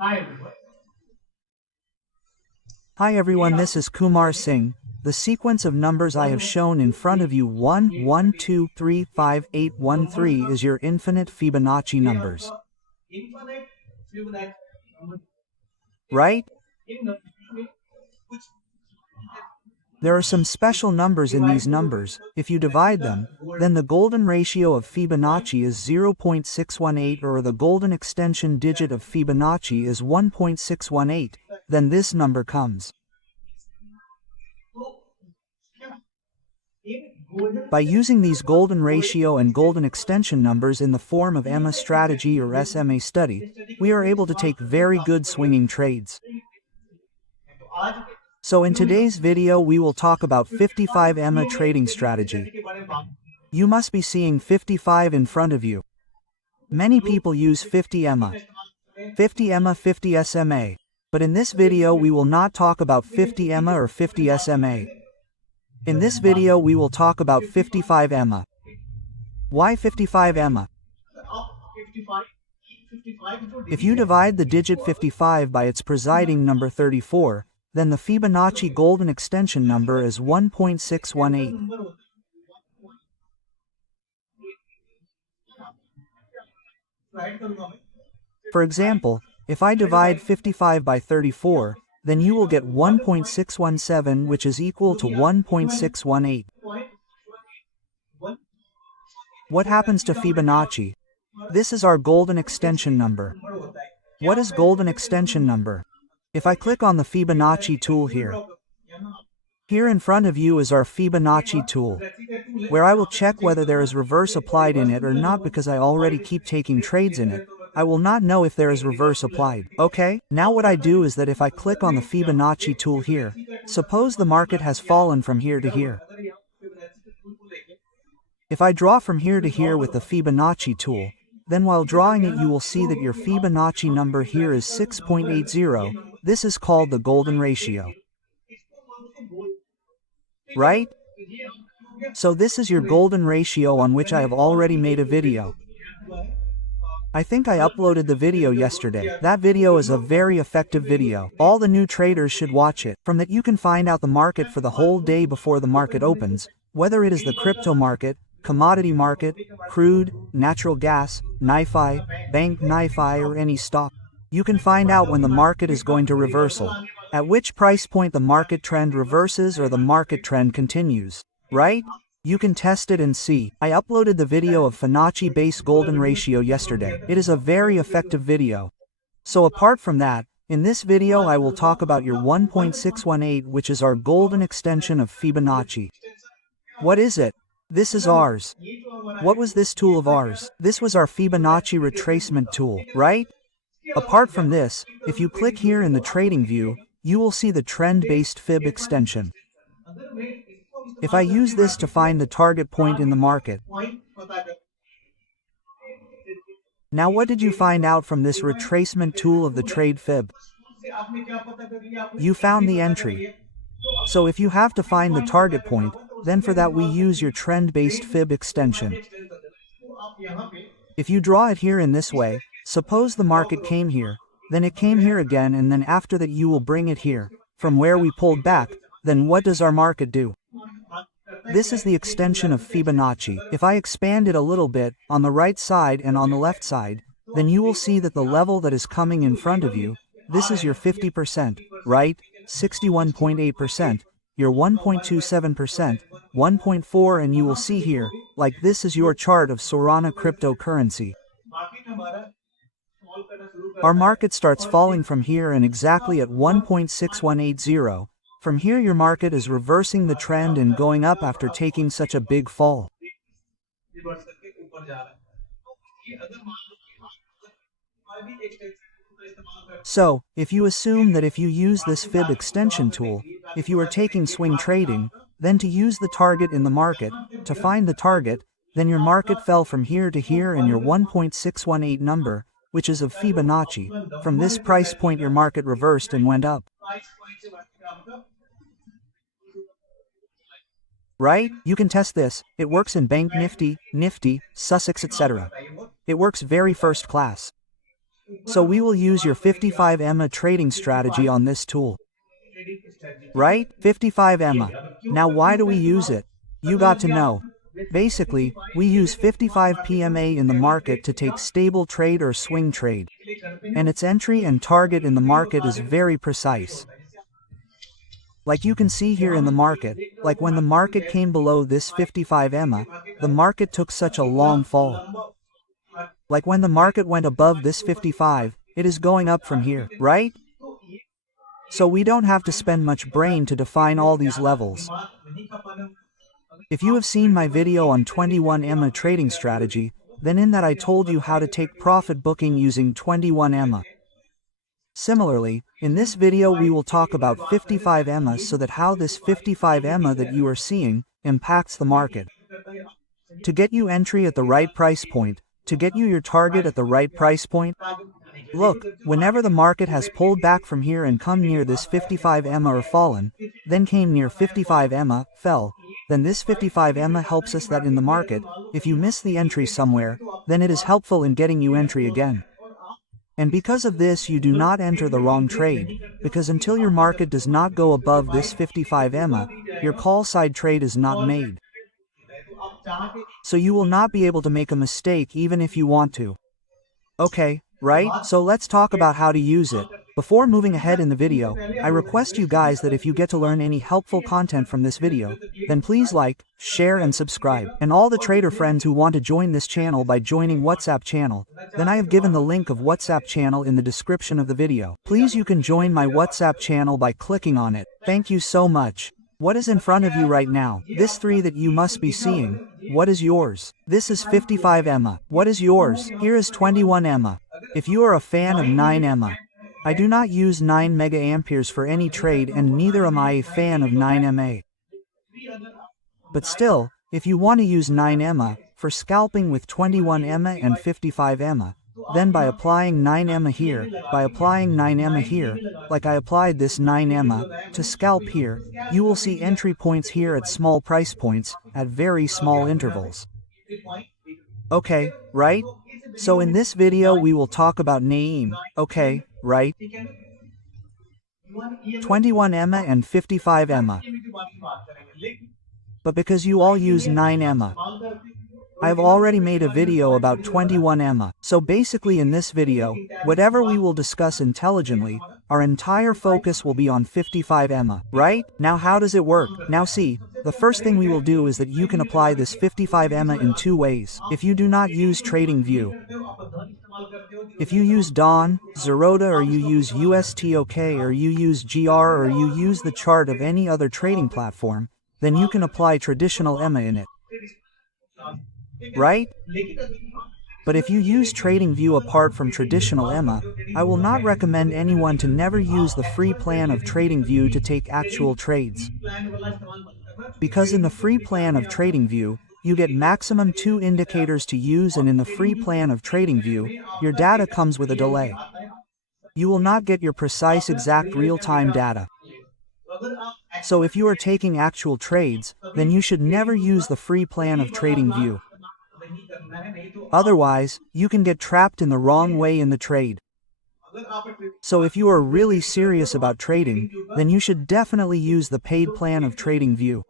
Hi everyone, this is Kumar Singh. The sequence of numbers I have shown in front of you 1, 1, 2, 3, 5, 8, 1, 3 is your infinite Fibonacci numbers. Right? There are some special numbers in these numbers. If you divide them, then the golden ratio of Fibonacci is 0.618, or the golden extension digit of Fibonacci is 1.618, then this number comes. By using these golden ratio and golden extension numbers in the form of EMA strategy or SMA study, we are able to take very good swinging trades. So in today's video we will talk about 55 EMA trading strategy. You must be seeing 55 in front of you. Many people use 50 EMA, 50 EMA, 50 SMA. But in this video we will not talk about 50 EMA or 50 SMA. In this video we will talk about 55 EMA. Why 55 EMA? If you divide the digit 55 by its presiding number 34, then the Fibonacci golden extension number is 1.618. For example, if I divide 55 by 34, then you will get 1.617, which is equal to 1.618. What happens to Fibonacci? This is our golden extension number. What is golden extension number? If I click on the Fibonacci tool here in front of you is our Fibonacci tool, where I will check whether there is reverse applied in it or not, because I already keep taking trades in it. I will not know if there is reverse applied. Okay, now what I do is that if I click on the Fibonacci tool here, suppose the market has fallen from here to here. If I draw from here to here with the Fibonacci tool, then while drawing it you will see that your Fibonacci number here is 6.80. This is called the golden ratio. Right? So this is your golden ratio on which I have already made a video. I think I uploaded the video yesterday. That video is a very effective video. All the new traders should watch it. From that you can find out the market for the whole day before the market opens, whether it is the crypto market, commodity market, crude, natural gas, NYFI, bank NYFI, or any stock. You can find out when the market is going to reversal, at which price point the market trend reverses or the market trend continues. Right? You can test it and see. I uploaded the video of Fibonacci-based golden ratio yesterday. It is a very effective video. So apart from that, in this video I will talk about your 1.618, which is our golden extension of Fibonacci. What is it? This is ours. What was this tool of ours? This was our Fibonacci retracement tool, right? Apart from this, if you click here in the trading view, you will see the trend-based Fib extension. If I use this to find the target point in the market. Now what did you find out from this retracement tool of the trade Fib? You found the entry. So if you have to find the target point, then for that we use your trend-based Fib extension. If you draw it here in this way, suppose the market came here, then it came here again, and then after that you will bring it here, from where we pulled back, then what does our market do? This is the extension of Fibonacci. If I expand it a little bit, on the right side and on the left side, then you will see that the level that is coming in front of you, this is your 50%, right? 61.8%, your 1.27%, 1.4, and you will see here, like this is your chart of Solana cryptocurrency. Our market starts falling from here and exactly at 1.6180. From here your market is reversing the trend and going up after taking such a big fall. So, if you assume that if you use this Fib extension tool, if you are taking swing trading, then to use the target in the market, to find the target, then your market fell from here to here and your 1.618 number, which is of Fibonacci, from this price point your market reversed and went up. Right? You can test this. It works in Bank Nifty, Sussex, etc. It works very first class. So we will use your 55 EMA trading strategy on this tool. Right? 55 EMA. Now why do we use it? You got to know. Basically, we use 55 PMA in the market to take stable trade or swing trade. And its entry and target in the market is very precise. Like you can see here in the market, like when the market came below this 55 EMA, the market took such a long fall. Like when the market went above this 55, it is going up from here, right? So we don't have to spend much brain to define all these levels. If you have seen my video on 21 EMA trading strategy, then in that I told you how to take profit booking using 21 EMA. Similarly, in this video we will talk about 55 EMA so that how this 55 EMA that you are seeing impacts the market. To get you entry at the right price point, to get you your target at the right price point. Look, whenever the market has pulled back from here and come near this 55 EMA or fallen, then came near 55 EMA, fell, then this 55 EMA helps us that in the market, if you miss the entry somewhere, then it is helpful in getting you entry again. And because of this you do not enter the wrong trade, because until your market does not go above this 55 EMA, your call side trade is not made. So you will not be able to make a mistake even if you want to. Okay, right? So let's talk about how to use it. Before moving ahead in the video, I request you guys that if you get to learn any helpful content from this video, then please like, share and subscribe. And all the trader friends who want to join this channel by joining WhatsApp channel, then I have given the link of WhatsApp channel in the description of the video. Please you can join my WhatsApp channel by clicking on it. Thank you so much. What is in front of you right now? This 3 that you must be seeing. What is yours? This is 55 EMA. What is yours? Here is 21 EMA. If you are a fan of 9 EMA, I do not use 9 mega amperes for any trade and neither am I a fan of 9 EMA. But still, if you want to use 9 EMA, for scalping with 21 EMA and 55 EMA, then by applying 9 EMA here, by applying 9 EMA here, like I applied this 9 EMA, to scalp here, you will see entry points here at small price points, at very small intervals. Okay, right? So in this video we will talk about name, okay, right? 21 EMA and 55 EMA. But because you all use 9 EMA, I have already made a video about 21 EMA. So basically in this video, whatever we will discuss intelligently, our entire focus will be on 55 EMA, right? Now how does it work? Now see, the first thing we will do is that you can apply this 55 EMA in 2 ways. If you do not use TradingView, if you use Dawn, Zeroda or you use USTOK or you use GR or you use the chart of any other trading platform, then you can apply traditional EMA in it. Right? But if you use TradingView apart from traditional EMA, I will not recommend anyone to never use the free plan of TradingView to take actual trades. Because in the free plan of TradingView, you get maximum 2 indicators to use and in the free plan of TradingView, your data comes with a delay. You will not get your precise exact real-time data. So if you are taking actual trades, then you should never use the free plan of TradingView. Otherwise, you can get trapped in the wrong way in the trade. So if you are really serious about trading, then you should definitely use the paid plan of TradingView.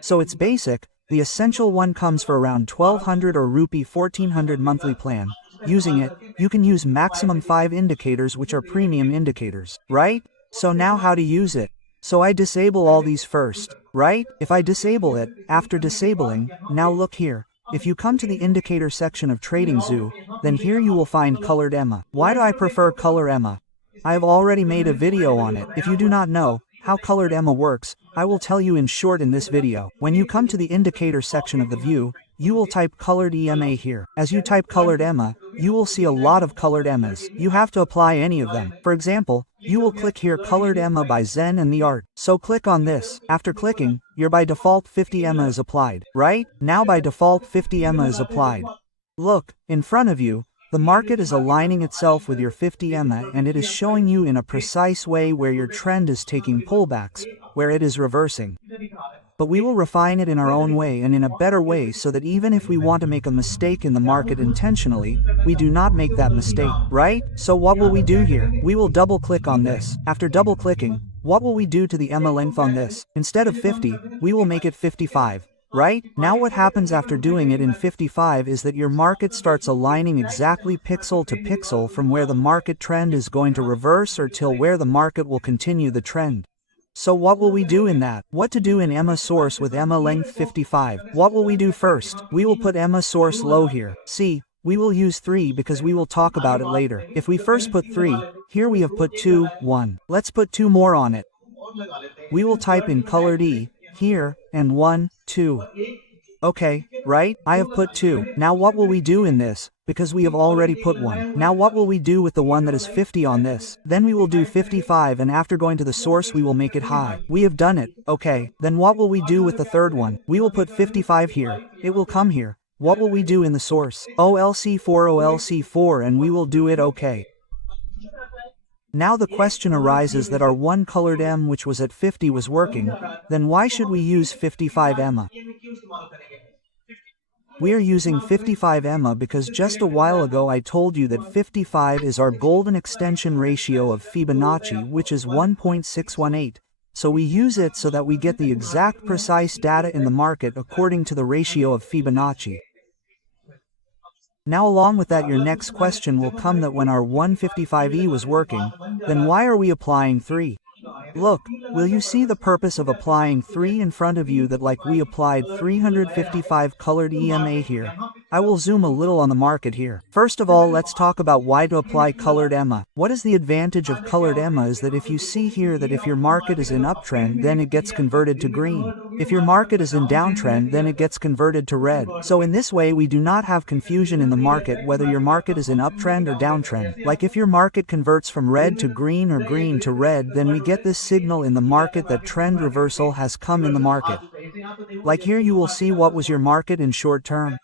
So it's basic, the essential one comes for around 1200 or rupee 1400 monthly plan. Using it, you can use maximum 5 indicators which are premium indicators, right? So now how to use it? So I disable all these first, right? If I disable it, after disabling, now look here. If you come to the indicator section of TradingView, then here you will find colored EMA. Why do I prefer color EMA? I have already made a video on it. If you do not know how colored EMA works, I will tell you in short in this video. When you come to the indicator section of the view, you will type colored EMA here. As you type colored EMA, you will see a lot of colored EMAs. You have to apply any of them. For example, you will click here colored EMA by Zen and the Art. So click on this. After clicking, your by default 50 EMA is applied, right? Now by default 50 EMA is applied. Look, in front of you, The market is aligning itself with your 50 EMA and it is showing you in a precise way where your trend is taking pullbacks, where it is reversing. But we will refine it in our own way and in a better way so that even if we want to make a mistake in the market intentionally, we do not make that mistake, right? So what will we do here? We will double click on this. After double clicking, what will we do to the EMA length on this? Instead of 50, we will make it 55. Right? Now what happens after doing it in 55 is that your market starts aligning exactly pixel to pixel from where the market trend is going to reverse or till where the market will continue the trend. So what will we do in that? What to do in EMA source with EMA length 55? What will we do first? We will put EMA source low here. See, we will use 3 because we will talk about it later. If we first put 3, here we have put 2, 1. Let's put 2 more on it. We will type in colored E, here, and 1, 2. Okay, right? I have put 2. Now what will we do in this? Because we have already put 1. Now what will we do with the one that is 50 on this? Then we will do 55 and after going to the source we will make it high. We have done it. Okay, then what will we do with the third one? We will put 55 here. It will come here. What will we do in the source? OLC4 and we will do it okay. Now the question arises that our one colored M which was at 50 was working, then why should we use 55 EMA? We are using 55 EMA because just a while ago I told you that 55 is our golden extension ratio of Fibonacci which is 1.618, so we use it so that we get the exact precise data in the market according to the ratio of Fibonacci. Now along with that your next question will come that when our 155E was working, then why are we applying 3? Look, will you see the purpose of applying 3 in front of you that like we applied 355 colored EMA here? I will zoom a little on the market here. First of all, let's talk about why to apply colored EMA. What is the advantage of colored EMA is that if you see here that if your market is in uptrend, then it gets converted to green. If your market is in downtrend, then it gets converted to red. So in this way, we do not have confusion in the market whether your market is in uptrend or downtrend. Like if your market converts from red to green or green to red, then we get this signal in the market that trend reversal has come in the market. Like here you will see what was your market in short term.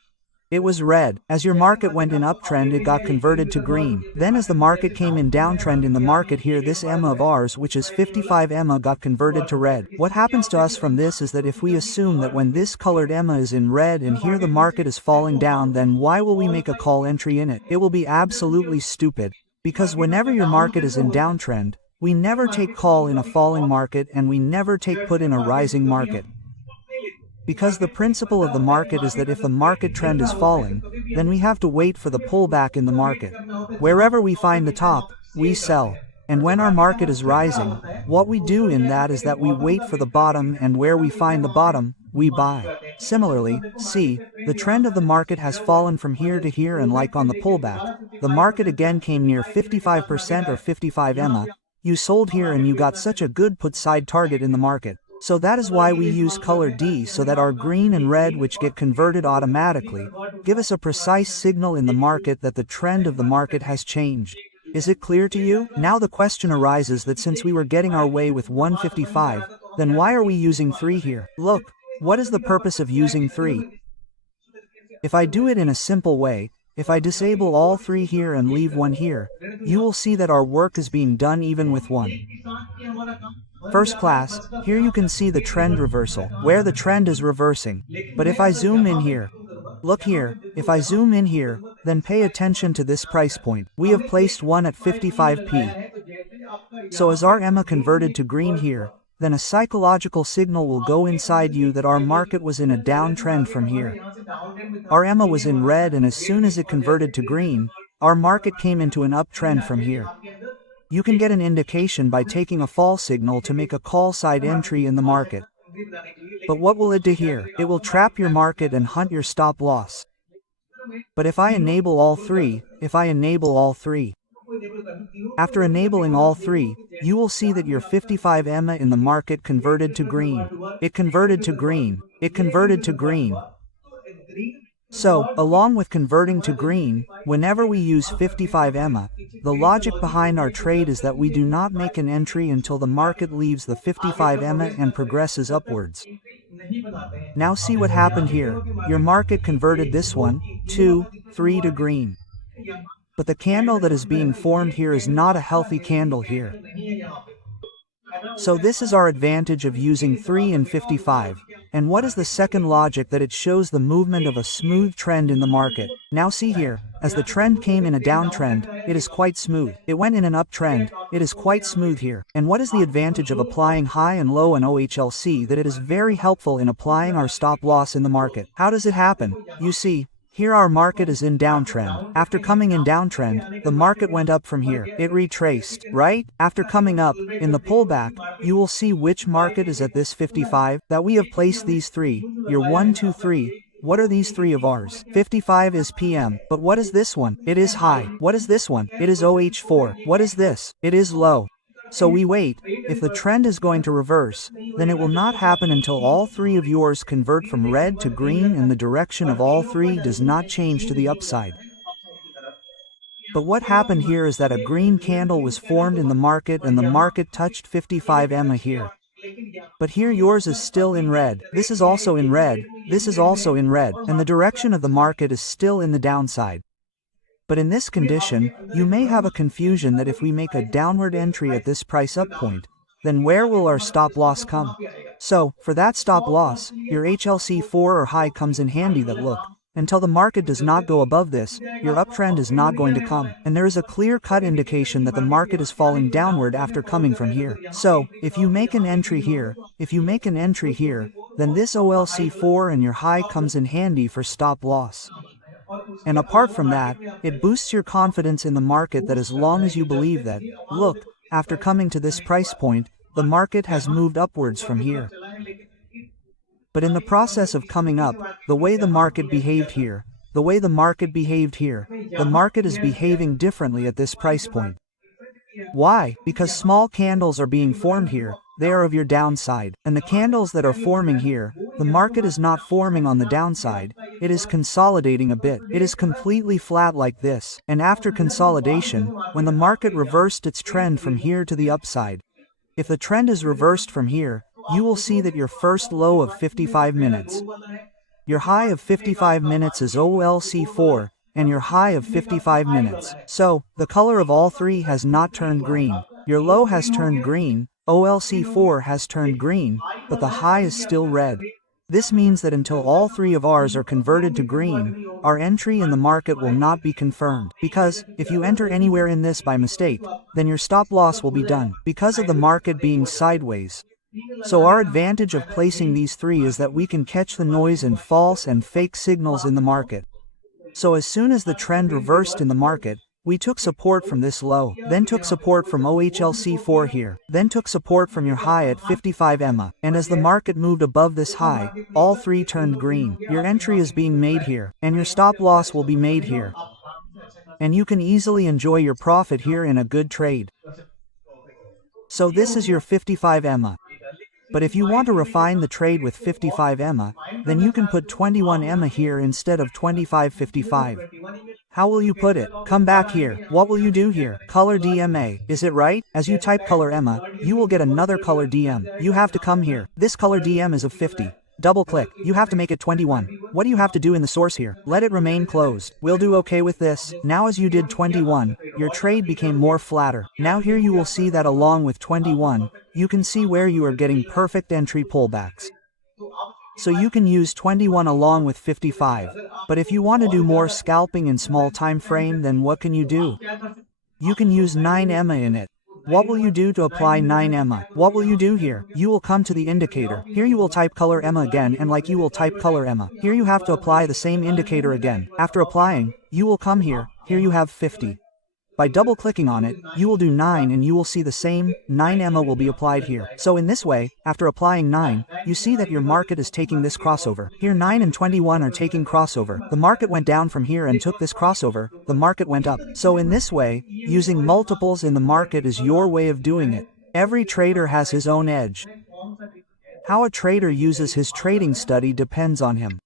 It was red. As your market went in uptrend, it got converted to green. Then as the market came in downtrend in the market here, this EMA of ours, which is 55 EMA, got converted to red. What happens to us from this is that if we assume that when this colored EMA is in red and here the market is falling down, then why will we make a call entry in it? It will be absolutely stupid. Because whenever your market is in downtrend, we never take call in a falling market and we never take put in a rising market. Because the principle of the market is that if the market trend is falling, then we have to wait for the pullback in the market. Wherever we find the top, we sell. And when our market is rising, what we do in that is that we wait for the bottom, and where we find the bottom, we buy. Similarly, see, the trend of the market has fallen from here to here, and like on the pullback, the market again came near 55% or 55 EMA. You sold here and you got such a good put side target in the market. So that is why we use color D, so that our green and red, which get converted automatically, give us a precise signal in the market that the trend of the market has changed. Is it clear to you? Now the question arises that since we were getting our way with 155, then why are we using 3 here? Look, what is the purpose of using 3? If I do it in a simple way, if I disable all 3 here and leave 1 here, you will see that our work is being done even with 1. First class, here you can see the trend reversal, where the trend is reversing. But if I zoom in here, look here, if I zoom in here, then pay attention to this price point. We have placed 1 at 55p. So as our EMA converted to green here, then a psychological signal will go inside you that our market was in a downtrend from here. Our EMA was in red, and as soon as it converted to green, our market came into an uptrend from here. You can get an indication by taking a fall signal to make a call side entry in the market. But what will it do here? It will trap your market and hunt your stop loss. But if I enable all 3, after enabling all 3, you will see that your 55 EMA in the market converted to green. It converted to green. It converted to green. So, along with converting to green, whenever we use 55 EMA, the logic behind our trade is that we do not make an entry until the market leaves the 55 EMA and progresses upwards. Now see what happened here. Your market converted this 1, 2, 3 to green. But the candle that is being formed here is not a healthy candle here. So this is our advantage of using 3 and 55. And what is the second logic? That it shows the movement of a smooth trend in the market. Now see here, as the trend came in a downtrend, it is quite smooth. It went in an uptrend, it is quite smooth here. And what is the advantage of applying high and low and OHLC? That it is very helpful in applying our stop loss in the market. How does it happen? You see, here our market is in downtrend. After coming in downtrend, the market went up from here. It retraced, right? After coming up, in the pullback, you will see which market is at this 55, that we have placed these three. Your 1, 2, 3. What are these three of ours? 55 is PM. But what is this one? It is high. What is this one? It is OH4. What is this? It is low. So we wait. If the trend is going to reverse, then it will not happen until all three of yours convert from red to green and the direction of all three does not change to the upside. But what happened here is that a green candle was formed in the market and the market touched 55 EMA here. But here yours is still in red. This is also in red. This is also in red. And the direction of the market is still in the downside. But in this condition, you may have a confusion that if we make a downward entry at this price up point, then where will our stop loss come? So, for that stop loss, your HLC4 or high comes in handy. That look, until the market does not go above this, your uptrend is not going to come. And there is a clear-cut indication that the market is falling downward after coming from here. So, if you make an entry here, then this OLC4 and your high comes in handy for stop loss. And apart from that, it boosts your confidence in the market that as long as you believe that, look, after coming to this price point, the market has moved upwards from here. But in the process of coming up, the way the market behaved here, the market is behaving differently at this price point. Why? Because small candles are being formed here. They are of your downside. And the candles that are forming here, the market is not forming on the downside. It is consolidating a bit. It is completely flat like this. And after consolidation, when the market reversed its trend from here to the upside, if the trend is reversed from here, you will see that your first low of 55 minutes, your high of 55 minutes is OLC4, and your high of 55 minutes. So, the color of all three has not turned green. Your low has turned green, OLC4 has turned green, but the high is still red. This means that until all three of ours are converted to green, our entry in the market will not be confirmed. Because, if you enter anywhere in this by mistake, then your stop loss will be done, because of the market being sideways. So our advantage of placing these three is that we can catch the noise and false and fake signals in the market. So as soon as the trend reversed in the market, we took support from this low, then took support from OHLC4 here, then took support from your high at 55 EMA, and as the market moved above this high, all three turned green. Your entry is being made here, and your stop loss will be made here. And you can easily enjoy your profit here in a good trade. So this is your 55 EMA. But if you want to refine the trade with 55 EMA, then you can put 21 EMA here instead of 25.55. How will you put it? Come back here. What will you do here? Color DMA. Is it right? As you type color EMA, you will get another color DM. You have to come here. This color DM is of 50. Double click. You have to make it 21. What do you have to do in the source here? Let it remain closed. We'll do okay with this. Now as you did 21, your trade became more flatter. Now here you will see that along with 21, you can see where you are getting perfect entry pullbacks. So you can use 21 along with 55. But if you want to do more scalping in small time frame, then what can you do? You can use 9 EMA in it. What will you do to apply 9 EMA? What will you do here? You will come to the indicator. Here you will type color EMA again, and like you will type color EMA. Here you have to apply the same indicator again. After applying, you will come here. Here you have 50. By double clicking on it, you will do 9 and you will see the same 9 EMA will be applied here. So in this way, after applying 9, you see that your market is taking this crossover. Here 9 and 21 are taking crossover. The market went down from here and took this crossover. The market went up. So in this way, using multiples in the market is your way of doing it. Every trader has his own edge. How a trader uses his trading study depends on him.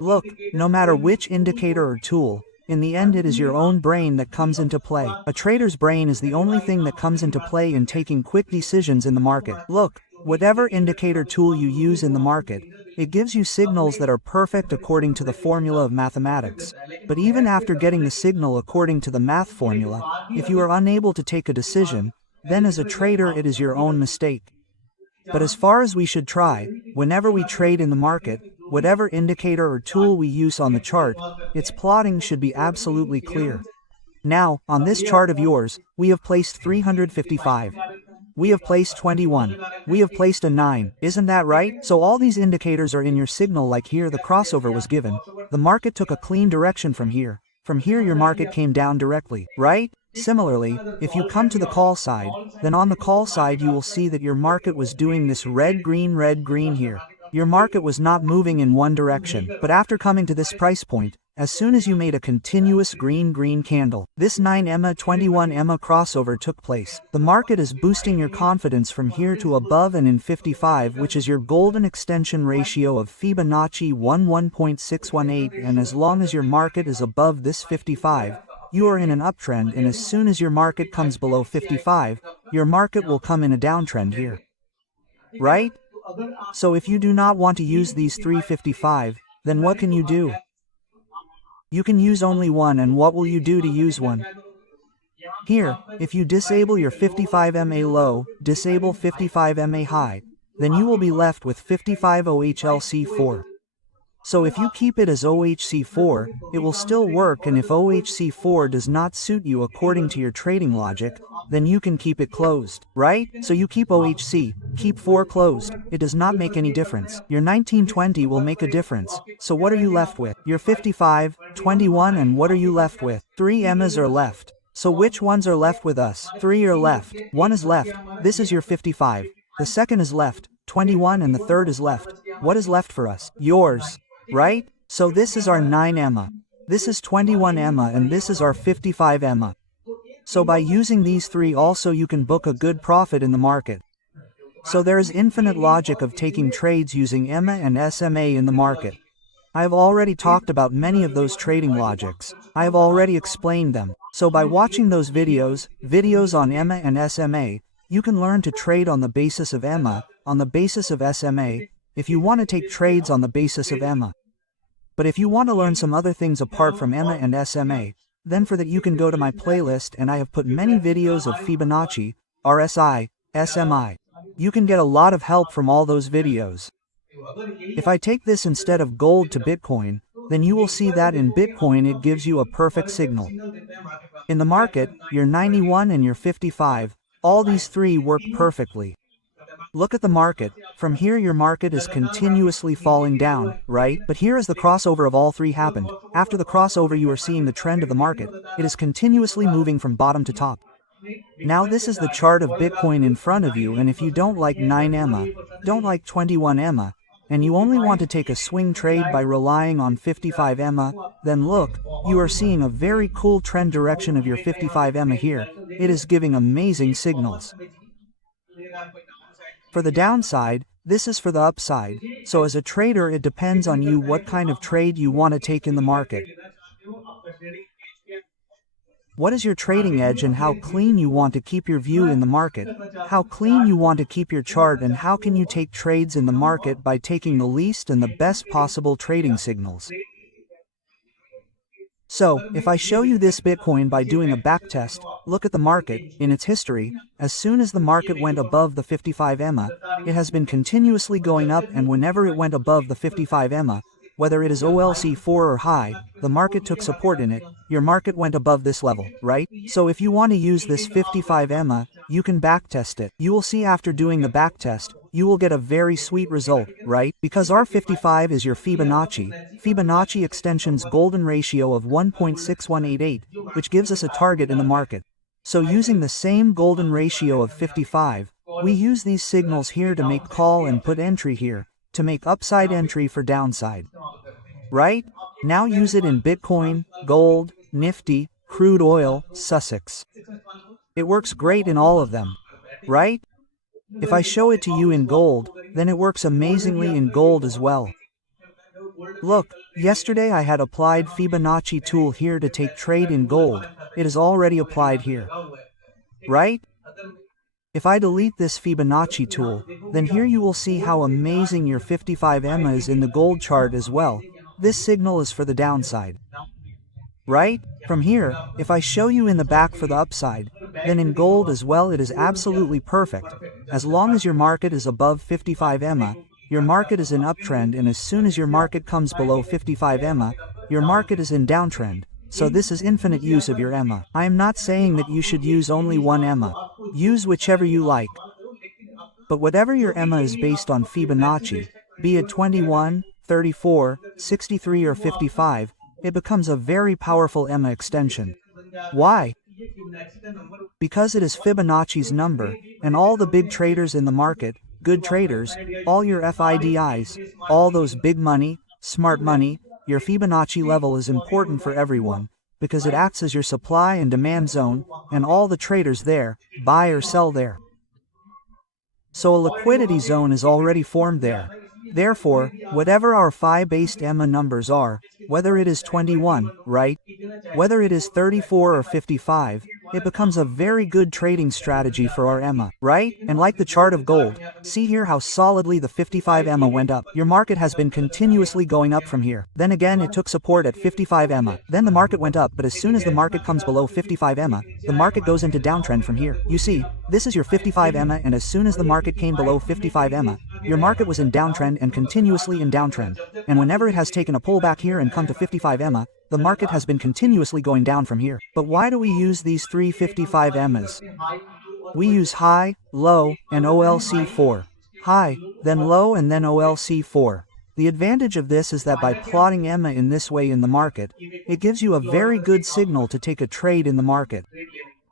Look, no matter which indicator or tool, in the end it is your own brain that comes into play. A trader's brain is the only thing that comes into play in taking quick decisions in the market. Look, Whatever indicator tool you use in the market, it gives you signals that are perfect according to the formula of mathematics. But even after getting the signal according to the math formula, if you are unable to take a decision, then as a trader it is your own mistake. But as far as we should try, whenever we trade in the market, whatever indicator or tool we use on the chart, its plotting should be absolutely clear. Now, on this chart of yours, we have placed 355. We have placed 21. We have placed a 9, isn't that right? So all these indicators are in your signal, like here the crossover was given. The market took a clean direction from here. From here your market came down directly, right? Similarly, if you come to the call side, then on the call side you will see that your market was doing this red green here. Your market was not moving in one direction, but after coming to this price point, as soon as you made a continuous green candle, this 9 EMA 21 EMA crossover took place. The market is boosting your confidence from here to above and in 55, which is your golden extension ratio of Fibonacci 1.618, and as long as your market is above this 55, you are in an uptrend, and as soon as your market comes below 55, your market will come in a downtrend here. Right? So if you do not want to use these 355, then what can you do? You can use only one, and what will you do to use one? Here, if you disable your 55 MA low, disable 55 MA high, then you will be left with 55 OHLC4. So if you keep it as OHC4, it will still work, and if OHC4 does not suit you according to your trading logic, then you can keep it closed, right? So you keep OHC, keep 4 closed, it does not make any difference. Your 1920 will make a difference. So what are you left with? Your 55, 21, and what are you left with? 3 EMAs are left. So which ones are left with us? 3 are left, 1 is left, this is your 55. The second is left, 21, and the third is left. What is left for us? Yours. Right? So this is our 9 EMA, this is 21 EMA, and this is our 55 EMA. So by using these 3 also you can book a good profit in the market. So there is infinite logic of taking trades using EMA and SMA in the market. I have already talked about many of those trading logics. I have already explained them. So by watching those videos on EMA and SMA, you can learn to trade on the basis of EMA, on the basis of SMA, if you want to take trades on the basis of EMA. But if you want to learn some other things apart from EMA and SMA, then for that you can go to my playlist, and I have put many videos of Fibonacci, RSI, SMI. You can get a lot of help from all those videos. If I take this instead of gold to Bitcoin, then you will see that in Bitcoin it gives you a perfect signal. In the market, your 91 and your 55, all these 3 work perfectly. Look at the market. From here your market is continuously falling down, right? But here as the crossover of all 3 happened, after the crossover you are seeing the trend of the market. It is continuously moving from bottom to top. Now this is the chart of Bitcoin in front of you, and if you don't like 9 EMA, don't like 21 EMA, and you only want to take a swing trade by relying on 55 EMA, then look, you are seeing a very cool trend direction of your 55 EMA here. It is giving amazing signals. For the downside, this is for the upside. So as a trader it depends on you what kind of trade you want to take in the market. What is your trading edge and how clean you want to keep your view in the market? How clean you want to keep your chart, and how can you take trades in the market by taking the least and the best possible trading signals? So, if I show you this Bitcoin by doing a backtest, look at the market, in its history, as soon as the market went above the 55 EMA, it has been continuously going up, and whenever it went above the 55 EMA, whether it is OLC4 or high, the market took support in it, your market went above this level, right? So if you want to use this 55 EMA, you can backtest it. You will see after doing the backtest, you will get a very sweet result, right? Because R55 is your Fibonacci extension's golden ratio of 1.6188, which gives us a target in the market. So using the same golden ratio of 55, we use these signals here to make call and put entry here, to make upside entry for downside. Right? Now use it in Bitcoin, gold, Nifty, crude oil, Sussex. It works great in all of them. Right? If I show it to you in gold, then it works amazingly in gold as well. Look, yesterday I had applied Fibonacci tool here to take trade in gold. It is already applied here. Right? If I delete this Fibonacci tool, then here you will see how amazing your 55 EMA is in the gold chart as well. This signal is for the downside. Right? From here, if I show you in the back for the upside, then in gold as well it is absolutely perfect. As long as your market is above 55 EMA, your market is in uptrend, and as soon as your market comes below 55 EMA, your market is in downtrend. So this is infinite use of your EMA. I am not saying that you should use only one EMA. Use whichever you like. But whatever your EMA is based on Fibonacci, be it 21, 34, 63 or 55, it becomes a very powerful EMA extension. Why? Because it is Fibonacci's number, and all the big traders in the market, good traders, all your FIDIs, all those big money, smart money, your Fibonacci level is important for everyone, because it acts as your supply and demand zone, and all the traders there, buy or sell there. So a liquidity zone is already formed there. Therefore, whatever our Phi-based EMA numbers are, whether it is 21, right? Whether it is 34 or 55, it becomes a very good trading strategy for our EMA, right? And like the chart of gold, see here how solidly the 55 EMA went up. Your market has been continuously going up from here. Then again it took support at 55 EMA. Then the market went up, but as soon as the market comes below 55 EMA, the market goes into downtrend from here. You see, this is your 55 EMA, and as soon as the market came below 55 EMA, your market was in downtrend and continuously in downtrend. And whenever it has taken a pullback here and come to 55 EMA, the market has been continuously going down from here. But why do we use these three 55 EMAs? We use high, low, and OLC4. High, then low, and then OLC4. The advantage of this is that by plotting EMA in this way in the market, it gives you a very good signal to take a trade in the market.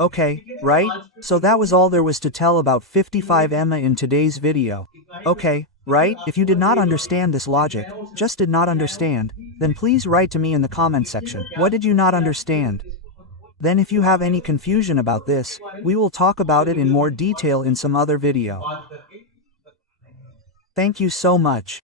Okay, right? So that was all there was to tell about 55 EMA in today's video. Okay, right? If you did not understand this logic, just did not understand, then please write to me in the comment section. What did you not understand? Then if you have any confusion about this, we will talk about it in more detail in some other video. Thank you so much.